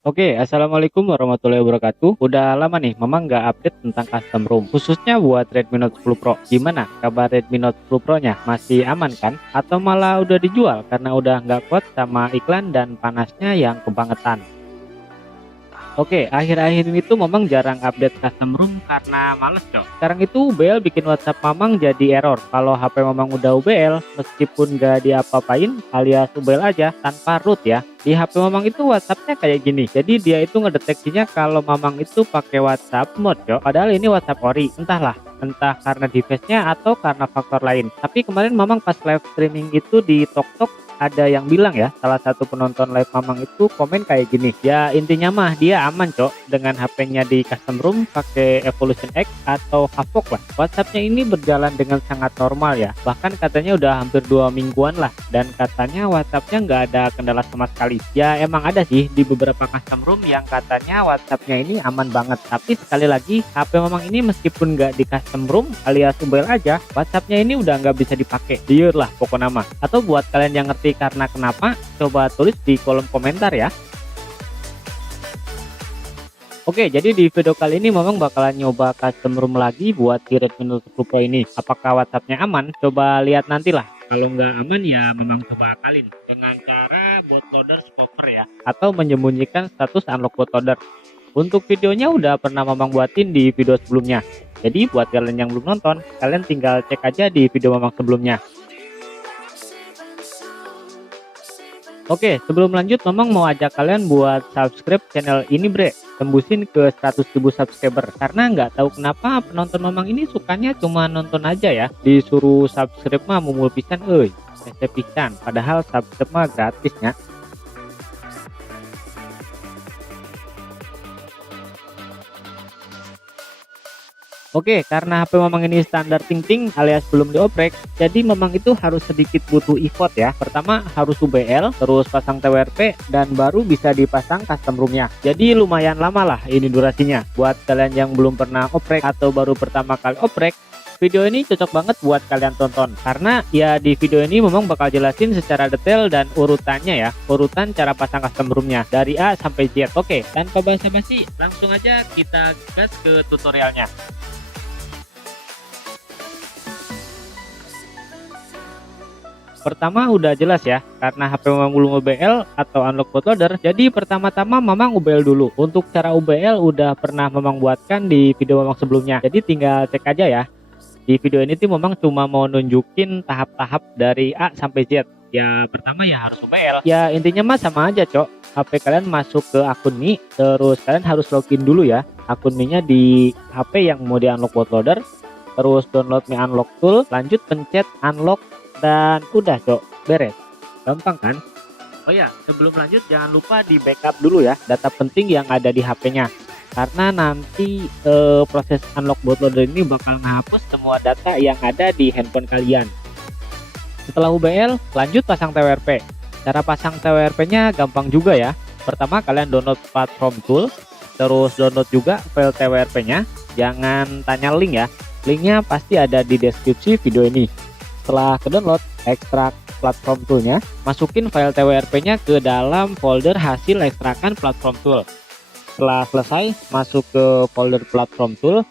Oke, assalamualaikum warahmatullahi wabarakatuh. Udah lama nih, Mama nggak update tentang custom ROM, khususnya buat Redmi Note 10 Pro. Gimana kabar Redmi Note 10 Pro-nya? Masih aman kan? Atau malah udah dijual karena udah nggak kuat sama iklan dan panasnya yang kebangetan? Oke, akhir-akhir ini tuh Mamang jarang update custom ROM karena males, Cok. Sekarang itu UBL bikin WhatsApp Mamang jadi error. Kalau HP Mamang udah UBL, meskipun nggak diapa-apain alias UBL aja tanpa root ya. Di HP Mamang itu WhatsAppnya kayak gini. Jadi dia itu ngedeteksinya kalau Mamang itu pakai WhatsApp mode, Cok. Padahal ini WhatsApp ori. Entahlah, entah karena device-nya atau karena faktor lain. Tapi kemarin Mamang pas live streaming itu di TokTok ada yang bilang ya, salah satu penonton live Mamang itu komen kayak gini, ya intinya mah dia aman Cok dengan HP-nya di custom ROM pakai Evolution X atau Havok lah. WhatsApp-nya ini berjalan dengan sangat normal ya, bahkan katanya udah hampir 2 mingguan lah, dan katanya WhatsApp-nya nggak ada kendala sama sekali. Ya emang ada sih di beberapa custom ROM yang katanya WhatsApp-nya ini aman banget, tapi sekali lagi HP Mamang ini meskipun nggak di custom ROM alias ubel aja, WhatsApp-nya ini udah nggak bisa dipakai. Liur lah pokok nama. Atau buat kalian yang ngerti karena kenapa, coba tulis di kolom komentar ya. Oke, jadi di video kali ini memang bakalan nyoba custom ROM lagi buat di Redmi Note 10 Pro ini. Apakah WhatsApp-nya aman? Coba lihat nantilah. Kalau nggak aman ya memang coba akalin dengan cara bootloader spoker ya, atau menyembunyikan status unlock bootloader. Untuk videonya udah pernah Mamang buatin di video sebelumnya. Jadi buat kalian yang belum nonton, kalian tinggal cek aja di video Mamang sebelumnya. Oke, sebelum lanjut Mamang mau ajak kalian buat subscribe channel ini bre, tembusin ke 100.000 subscriber. Karena nggak tahu kenapa penonton Mamang ini sukanya cuma nonton aja ya, disuruh subscribe mah mumul pisan rese pisan, padahal subscribe mah gratisnya. Oke, karena HP Mamang ini standar ting-ting alias belum dioprek, jadi Mamang itu harus sedikit butuh effort ya. Pertama harus UBL, terus pasang TWRP, dan baru bisa dipasang custom ROM-nya. Jadi lumayan lama lah ini durasinya. Buat kalian yang belum pernah oprek atau baru pertama kali oprek, video ini cocok banget buat kalian tonton. Karena ya di video ini Mamang bakal jelasin secara detail dan urutannya ya, urutan cara pasang custom ROM-nya dari A sampai Z. Oke, tanpa basa-basi, langsung aja kita gas ke tutorialnya. Pertama udah jelas ya, karena HP Mamang belum UBL atau unlock bootloader, jadi pertama-tama Mamang UBL dulu. Untuk cara UBL udah pernah Mamang buatkan di video Mamang sebelumnya, jadi tinggal cek aja ya. Di video ini tuh Mamang cuma mau nunjukin tahap-tahap dari A sampai Z. Ya pertama ya harus UBL. Ya intinya mah sama aja Cok, HP kalian masuk ke akun Mi, terus kalian harus login dulu ya. Akun Mi nya di HP yang mau di unlock bootloader, terus download Mi Unlock Tool, lanjut pencet unlock, dan udah Cok, beres. Gampang kan? Oh ya, sebelum lanjut jangan lupa di backup dulu ya data penting yang ada di HP-nya, karena nanti proses unlock bootloader ini bakal menghapus semua data yang ada di handphone kalian. Setelah UBL, lanjut pasang TWRP. Cara pasang TWRP-nya gampang juga ya. Pertama kalian download platform tool, terus download juga file TWRP-nya. Jangan tanya link ya, linknya pasti ada di deskripsi video ini. Setelah ke-download, ekstrak platform toolnya, masukin file TWRP-nya ke dalam folder hasil ekstrakan platform tool. Setelah selesai, masuk ke folder platform tool,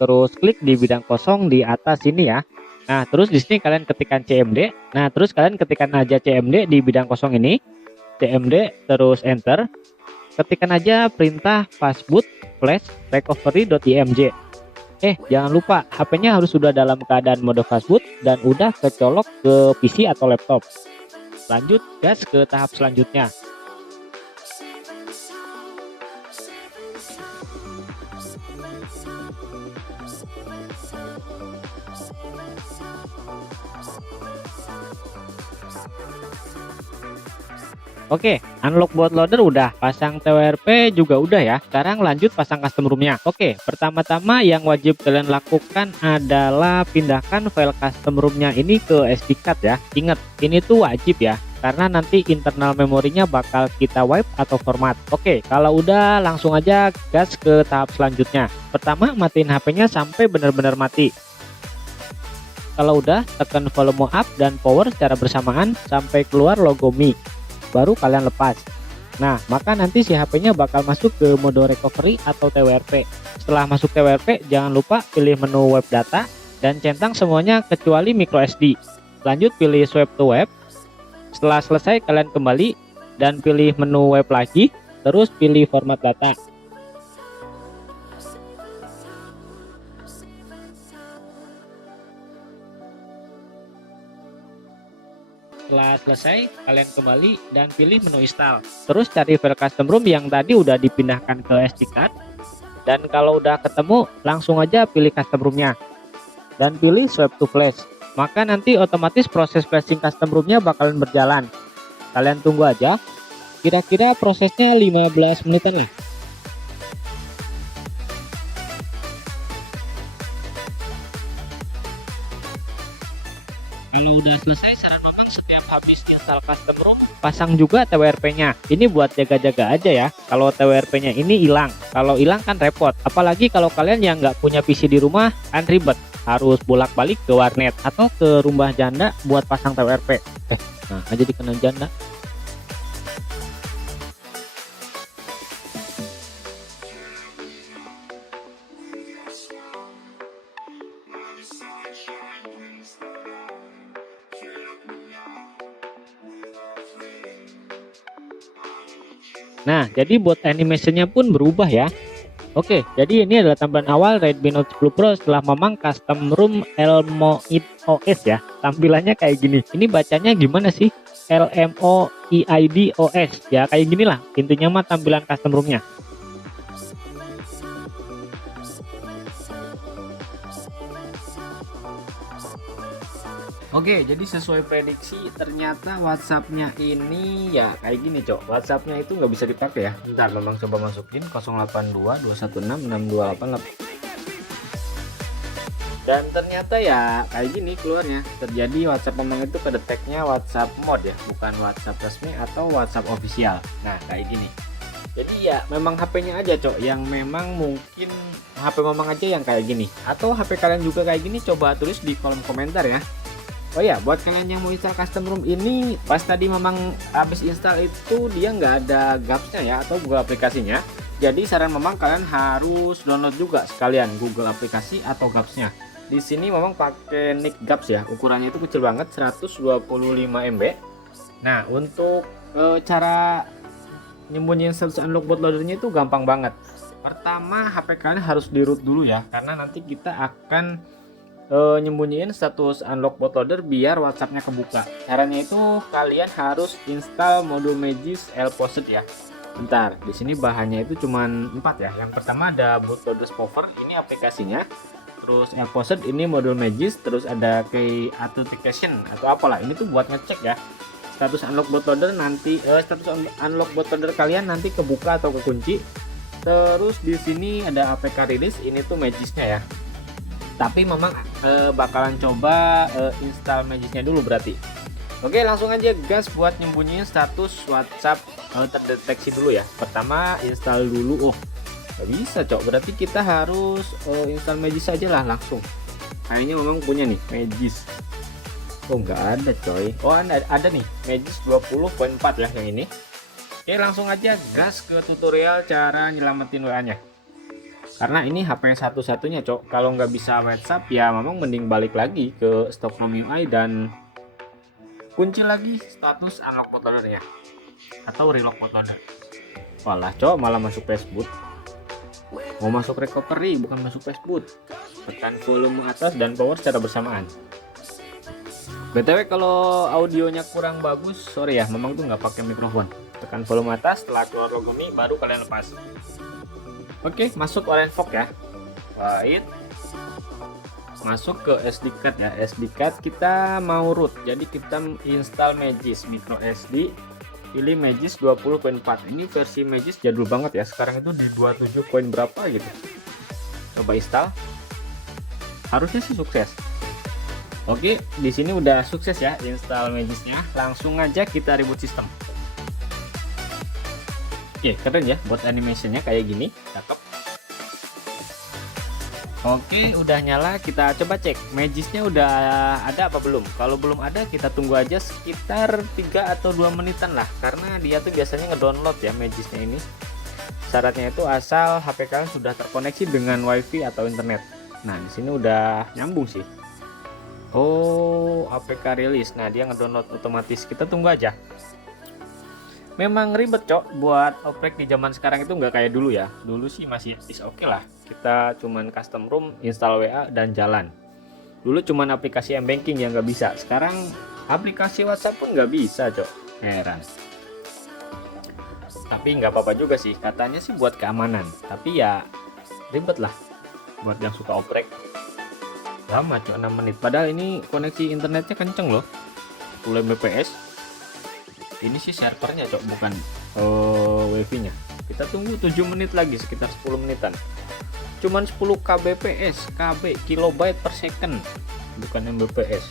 terus klik di bidang kosong di atas sini ya. Nah, terus di sini kalian ketikkan CMD. Nah, terus kalian ketikkan aja CMD di bidang kosong ini. CMD, terus enter. Ketikkan aja perintah fastboot flash recovery.img. Jangan lupa HP-nya harus sudah dalam keadaan mode fastboot dan udah kecolok ke PC atau laptop. Lanjut gas ke tahap selanjutnya. Oke, unlock bootloader udah, pasang TWRP juga udah ya. Sekarang lanjut pasang custom ROM-nya. Oke, pertama-tama yang wajib kalian lakukan adalah pindahkan file custom ROM-nya ini ke SD card ya. Ingat, ini tuh wajib ya, karena nanti internal memorinya bakal kita wipe atau format. Oke, kalau udah langsung aja gas ke tahap selanjutnya. Pertama, matiin HP-nya sampai benar-benar mati. Kalau udah, tekan volume up dan power secara bersamaan sampai keluar logo Mi. Baru kalian lepas. Nah, maka nanti si HP-nya bakal masuk ke mode recovery atau TWRP. Setelah masuk TWRP, jangan lupa pilih menu web data dan centang semuanya kecuali micro SD. Lanjut pilih swipe to web. Setelah selesai, kalian kembali dan pilih menu web lagi, terus pilih format data. Setelah selesai, kalian kembali dan pilih menu install. Terus cari file custom ROM yang tadi udah dipindahkan ke SD card. Dan kalau udah ketemu, langsung aja pilih custom ROM-nya. Dan pilih swipe to flash. Maka nanti otomatis proses flashing custom ROM-nya bakalan berjalan. Kalian tunggu aja. Kira-kira prosesnya 15 menitan lah. Kalau udah selesai, saran Mamang setiap habis install custom ROM, pasang juga TWRP-nya. Ini buat jaga-jaga aja ya. Kalau TWRP-nya ini hilang, kalau hilang kan repot. Apalagi kalau kalian yang nggak punya PC di rumah, kan ribet. Harus bolak-balik ke warnet atau ke rumah janda buat pasang TWRP. Nah, jadi kena janda. Nah, jadi buat animasinya pun berubah ya. Oke, jadi ini adalah tampilan awal Redmi Note 10 Pro setelah memang custom ROM Elmoid OS ya. Tampilannya kayak gini. Ini bacanya gimana sih? LMOIID OS ya, kayak gini lah. Intinya mah tampilan custom ROM-nya. Oke, jadi sesuai prediksi ternyata WhatsApp-nya ini ya kayak gini, Cok. WhatsApp-nya itu nggak bisa dipakai ya. Bentar, memang coba masukin 0822166288. Dan ternyata ya kayak gini keluarnya. Terjadi WhatsApp memang itu kedeteknya WhatsApp mode ya, bukan WhatsApp resmi atau WhatsApp official. Nah, kayak gini. Jadi ya memang HP-nya aja, Cok, yang memang mungkin HP memang aja yang kayak gini. Atau HP kalian juga kayak gini, coba tulis di kolom komentar ya. Oh ya, buat kalian yang mau install custom ROM ini, pas tadi memang habis install itu dia nggak ada GApps-nya ya, atau Google aplikasinya. Jadi saran memang kalian harus download juga sekalian Google aplikasi atau GApps-nya. Di sini memang pakai Nick GApps ya, ukurannya itu kecil banget, 125 MB. Nah, untuk cara nyembunyiin status unlock bootloader-nya itu gampang banget. Pertama, HP kalian harus di root dulu ya, karena nanti kita akan nyembunyiin status unlock bootloader biar WhatsApp-nya kebuka. Caranya itu kalian harus install modul Magis LPOSED ya. Bentar, di sini bahannya itu cuman 4 ya. Yang pertama ada bootloader spover, ini aplikasinya. Terus LPOSED ini modul Magis, terus ada key authentication atau apalah. Ini tuh buat ngecek ya status unlock bootloader nanti status unlock bootloader kalian nanti kebuka atau kekunci. Terus di sini ada APK release, ini tuh Magisnya ya. Tapi memang bakalan coba install Magisnya dulu berarti. Oke, langsung aja gas buat nyembunyiin status WhatsApp terdeteksi dulu ya. Pertama install dulu. Oh, nggak bisa, Cok, berarti kita harus install Magis aja lah langsung. Kayaknya memang punya nih Magis. Oh, nggak ada, coy. Oh, ada nih Magis 20.4 ya yang ini. Oke, langsung aja gas ke tutorial cara nyelamatin WA nya. Karena ini HP satu-satunya, Cok. Kalau nggak bisa WhatsApp ya memang mending balik lagi ke stock ROM UI dan kunci lagi status unlock bootloader-nya atau relock bootloader. Walah, Cok, malah masuk Facebook. Mau masuk recovery bukan masuk Facebook. Tekan volume atas dan power secara bersamaan. BTW kalau audionya kurang bagus, sorry ya, memang tuh nggak pakai mikrofon. Tekan volume atas, setelah keluar logo Mi baru kalian lepas. Oke, masuk OrangeVox ya. Wait. Masuk ke SD card ya. SD card kita mau root. Jadi kita install Magis micro SD. Pilih Magis 20.4. Ini versi Magis jadul banget ya. Sekarang itu di 27 poin berapa gitu. Coba install. Harusnya sih sukses. Oke, di sini udah sukses ya install Magisnya. Langsung aja kita reboot sistem. Oke, keren ya buat animasinya kayak gini, cakep. Oke, udah nyala, kita coba cek Magisnya udah ada apa belum. Kalau belum ada, kita tunggu aja sekitar 3 atau 2 menitan lah, karena dia tuh biasanya ngedownload ya Magisnya ini. Syaratnya itu asal HP kalian sudah terkoneksi dengan WiFi atau internet. Nah, di sini udah nyambung sih. Oh, APK rilis. Nah, dia ngedownload otomatis. Kita tunggu aja. Memang ribet cok buat oprek di zaman sekarang itu nggak kayak dulu ya. Dulu sih masih oke lah. Kita cuman custom room, install WA dan jalan. Dulu cuman aplikasi M-Banking yang nggak bisa. Sekarang aplikasi WhatsApp pun nggak bisa cok. Heran. Tapi nggak apa-apa juga sih. Katanya sih buat keamanan. Tapi ya ribet lah buat yang suka oprek. Lama cok 6 menit. Padahal ini koneksi internetnya kenceng loh. 10 Mbps. Ini sih servernya cok, bukan wifi nya. Kita tunggu 7 menit lagi, sekitar 10 menitan. Cuman 10 kbps, kilobyte per second, bukan mbps.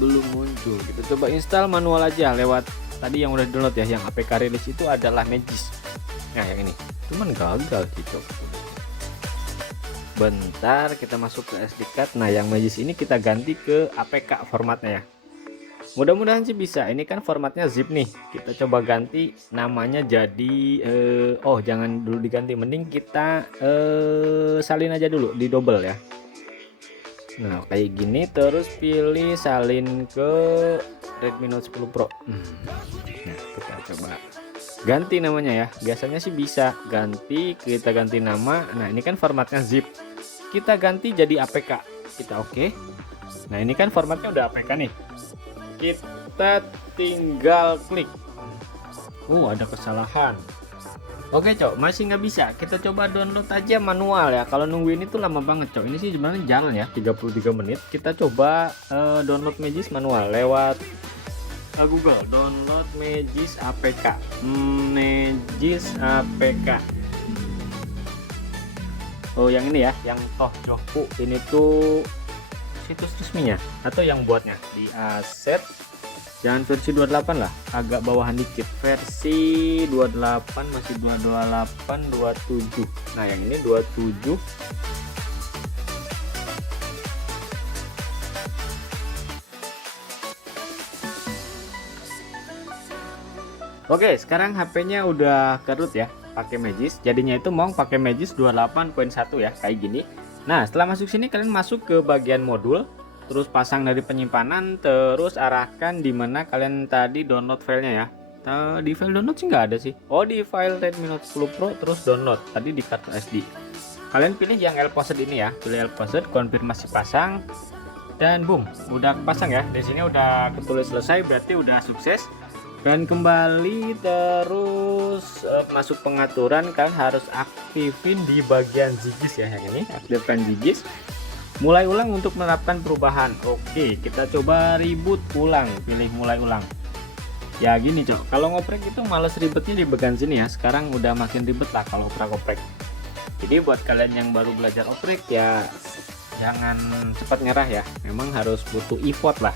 Belum muncul. Kita coba install manual aja lewat tadi yang udah download ya, yang APK rilis itu adalah Magis. Nah yang ini cuman gagal gitu. Bentar, kita masuk ke SD card. Nah yang Magis ini kita ganti ke APK formatnya ya. Mudah-mudahan sih bisa. Ini kan formatnya zip nih. Kita coba ganti namanya jadi oh jangan dulu diganti, mending kita salin aja dulu di double ya. Nah kayak gini, terus pilih salin ke Redmi Note 10 Pro. Nah kita coba ganti namanya ya. Biasanya sih bisa ganti, kita ganti nama. Nah ini kan formatnya zip, kita ganti jadi APK. Kita oke. Nah ini kan formatnya udah APK nih, kita tinggal klik. Ada kesalahan. Oke cok, masih nggak bisa. Kita coba download aja manual ya. Kalau nungguin itu lama banget cok. Ini sih sebenarnya jalan ya 33 menit. Kita coba download Magis manual lewat Google. Download Magis APK. Magis APK. Oh yang ini ya, yang Tohjoku ini tuh situs resminya atau yang buatnya di Aset. Jangan versi 28 lah, agak bawahan dikit. Versi 28 masih 228 27. Nah yang ini 27. Oke, sekarang HP-nya udah kerut ya, pakai Magis. Jadinya itu mau pakai Magis 28.1 ya, kayak gini. Nah, setelah masuk sini kalian masuk ke bagian modul, terus pasang dari penyimpanan, terus arahkan di mana kalian tadi download filenya ya. Di file download sih nggak ada sih. Oh, di file Redmi Note 10 Pro terus download. Tadi di kartu SD. Kalian pilih yang L-Posed ini ya, pilih L-Posed, konfirmasi pasang, dan boom, udah pasang ya. Di sini udah ketulis selesai, berarti udah sukses. Dan kembali terus masuk pengaturan, kalian harus aktifin di bagian Zigis ya, yang ini aktifkan Zigis. Mulai ulang untuk menerapkan perubahan. Oke, kita coba reboot ulang, pilih mulai ulang. Ya gini cok, kalau ngoprek itu males ribetnya di bagian sini ya. Sekarang udah makin ribet lah kalau oprek-oprek. Jadi buat kalian yang baru belajar oprek ya jangan cepat nyerah ya. Memang harus butuh effort lah.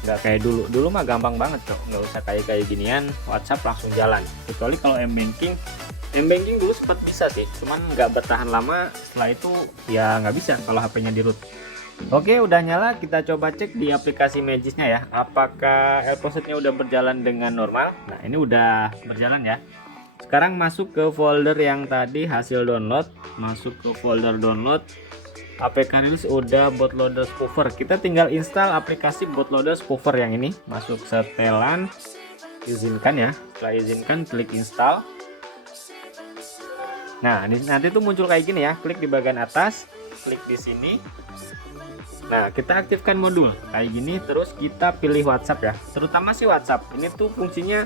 Nggak kayak dulu mah gampang banget cok, nggak usah kayak ginian, WhatsApp langsung jalan. Kecuali kalau M-Banking dulu sempat bisa sih, cuman nggak bertahan lama. Setelah itu ya nggak bisa kalau HP-nya di root. Oke, udah nyala. Kita coba cek di aplikasi Magisnya ya, apakah L-Posed-nya udah berjalan dengan normal. Nah ini udah berjalan ya. Sekarang masuk ke folder yang tadi hasil download, masuk ke folder download. APK rilis udah bootloader spoofer. Kita tinggal install aplikasi bootloader spoofer yang ini. Masuk setelan, izinkan ya. Setelah izinkan, klik install. Nah, nanti tuh muncul kayak gini ya. Klik di bagian atas, klik di sini. Nah, kita aktifkan modul kayak gini. Terus kita pilih WhatsApp ya. Terutama sih WhatsApp. Ini tuh fungsinya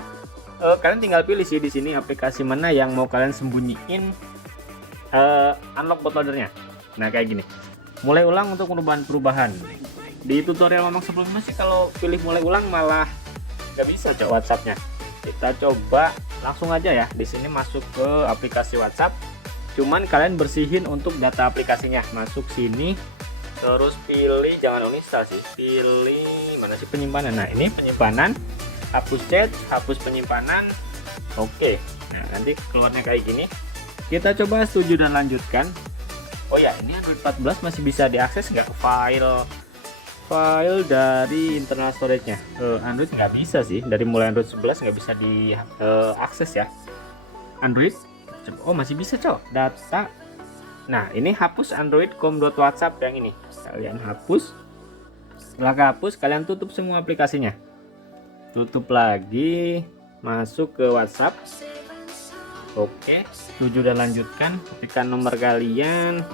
kalian tinggal pilih sih di sini aplikasi mana yang mau kalian sembunyiin unlock bootloadernya. Nah kayak gini, mulai ulang untuk perubahan. Di tutorial memang sebelumnya sih kalau pilih mulai ulang malah nggak bisa cok WhatsAppnya. Kita coba langsung aja ya. Di sini masuk ke aplikasi WhatsApp. Cuman kalian bersihin untuk data aplikasinya. Masuk sini, terus pilih, jangan uninstall sih. Pilih mana sih penyimpanan. Nah ini penyimpanan. hapus chat, hapus penyimpanan. Oke, nah nanti keluarnya kayak gini. Kita coba setuju dan lanjutkan. Oh ya, ini Android 14 masih bisa diakses nggak file dari internal storage-nya? Android nggak bisa sih, dari mulai Android 11 nggak bisa diakses ya. Android, oh masih bisa cok, data. Nah ini hapus android.com.whatsapp yang ini, kalian hapus. Setelah hapus, kalian tutup semua aplikasinya, tutup lagi, masuk ke WhatsApp. Oke, setuju dan lanjutkan. Ketikkan nomor kalian.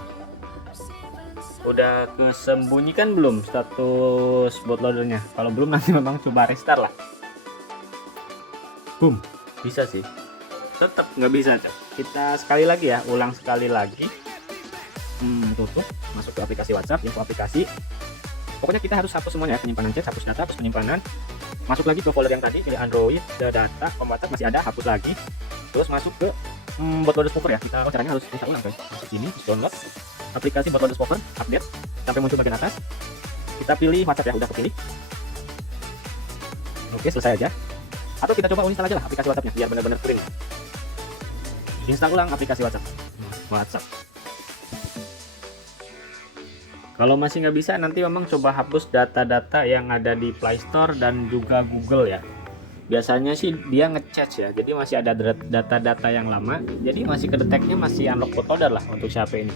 Udah kesembunyikan belum status bootloadernya? Kalau belum nanti memang coba restart lah. Boom, bisa sih. Tetap nggak bisa. Kita sekali lagi ya, ulang sekali lagi. Tutup, masuk ke aplikasi WhatsApp, info aplikasi. Pokoknya kita harus hapus semuanya, penyimpanan chat, hapus data, hapus penyimpanan. Masuk lagi ke folder yang tadi, pilih Android, data, WhatsApp masih ada, hapus lagi. Terus masuk ke bootloader Discover ya. Kita caranya harus install ulang guys. Masuk sini, download aplikasi bootloader Discover, update sampai muncul bagian atas. Kita pilih WhatsApp ya, udah kepilih. Oke, selesai aja. Atau kita coba uninstall aja lah aplikasi WhatsAppnya biar benar-benar clean. Install ulang aplikasi WhatsApp. Kalau masih nggak bisa, nanti memang coba hapus data-data yang ada di Play Store dan juga Google ya. Biasanya sih dia nge-cache ya, jadi masih ada data-data yang lama, jadi masih kedeteknya masih unlock bootloader lah untuk si HP ini.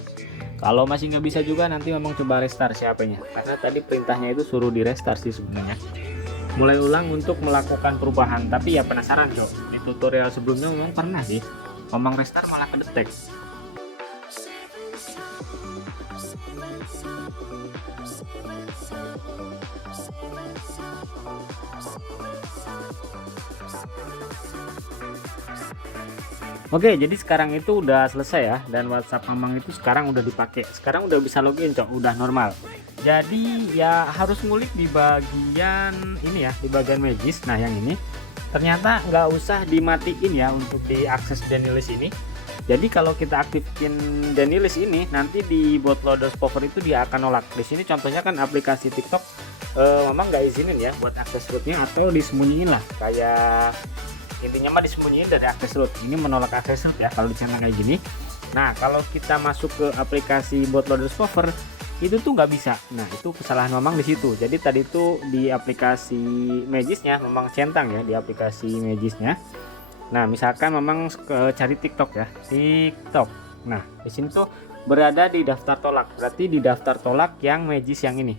Kalau masih nggak bisa juga, nanti memang coba restart si HP-nya, karena tadi perintahnya itu suruh di restart sih sebenarnya. Mulai ulang untuk melakukan perubahan, tapi ya penasaran cok, di tutorial sebelumnya memang pernah sih ngomong restart malah kedetek. Oke, jadi sekarang itu udah selesai ya, dan WhatsApp Mamang itu sekarang udah dipakai. Sekarang udah bisa login, cok, udah normal. Jadi ya harus ngulik di bagian ini ya, di bagian Magis. Nah yang ini ternyata nggak usah dimatiin ya untuk diakses Danilis ini. Jadi kalau kita aktifin Danilis ini, nanti di bootloader Discover itu dia akan nolak. Di sini contohnya kan aplikasi TikTok, Mamang nggak izinin ya buat akses rootnya, atau disembunyiin lah, kayak intinya mah disembunyiin dari akses root. Ini menolak akses root ya kalau dicentang kayak gini. Nah kalau kita masuk ke aplikasi bootloader Discover itu tuh nggak bisa. Nah itu kesalahan Mamang di situ. Jadi tadi tuh di aplikasi Magisnya Mamang centang ya, di aplikasi Magisnya. Nah misalkan Mamang cari TikTok ya, TikTok. Nah di sini tuh berada di daftar tolak, berarti di daftar tolak yang Magis yang ini.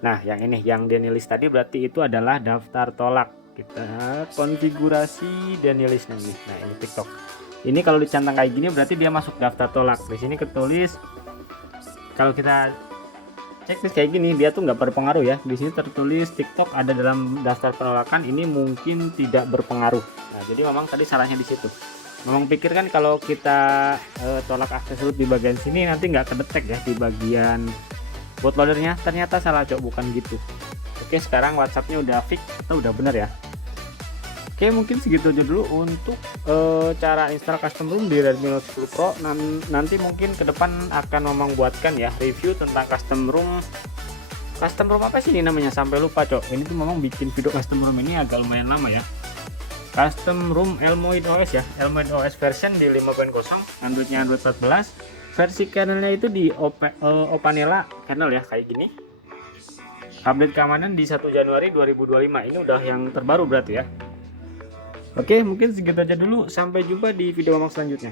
Nah yang ini, yang Danilis tadi berarti itu adalah daftar tolak. Kita konfigurasi Danilis nih. Nah ini TikTok. Ini kalau dicentang kayak gini berarti dia masuk daftar tolak. Di sini ketulis, kalau kita cek kayak gini, dia tuh nggak berpengaruh ya. Di sini tertulis TikTok ada dalam daftar penolakan, ini mungkin tidak berpengaruh. Nah jadi memang tadi salahnya di situ. Memang pikir kan kalau kita tolak akses root di bagian sini nanti nggak kedetek ya di bagian bootloadernya. Ternyata salah cok, bukan gitu. Oke, sekarang WhatsAppnya udah fix atau udah bener ya. Oke, mungkin segitu aja dulu untuk cara install custom ROM di Redmi Note 10 Pro. Nanti mungkin ke depan akan membuatkan ya review tentang custom ROM. Custom ROM apa sih ini namanya? Sampai lupa cok. Ini tuh memang bikin video custom ROM ini agak lumayan lama ya. Custom ROM Elmoid OS ya, Elmoid OS version di 5.0, Androidnya Android 14. Versi kernelnya itu di Opanela kernel ya, kayak gini. Update keamanan di 1 Januari 2025. Ini udah yang terbaru berarti ya. Oke, mungkin segitu aja dulu. Sampai jumpa di video Mamang selanjutnya.